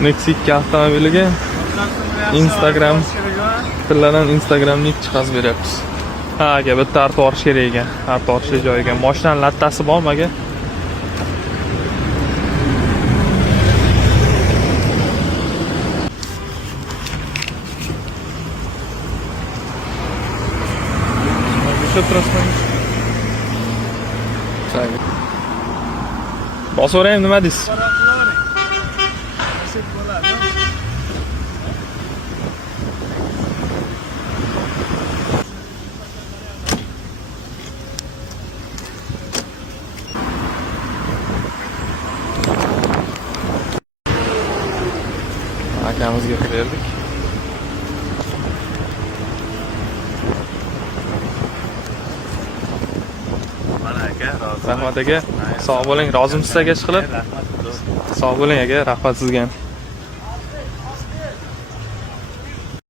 Nexus 2 avtomobiliga Instagram tilladan Instagramni chiqaz beryapmiz. Ha, aka, bitta artib olish kerak ekan. Artib olishga joyiga. Mashinaning lattasi bormi aka? Bosaveraymi, nima deysiz? Akamizga berdik. Rahmat aka. Sog' bo'ling. Rozimisiz aka ishqilib? Sog' bo'ling aka. Rahmat sizga.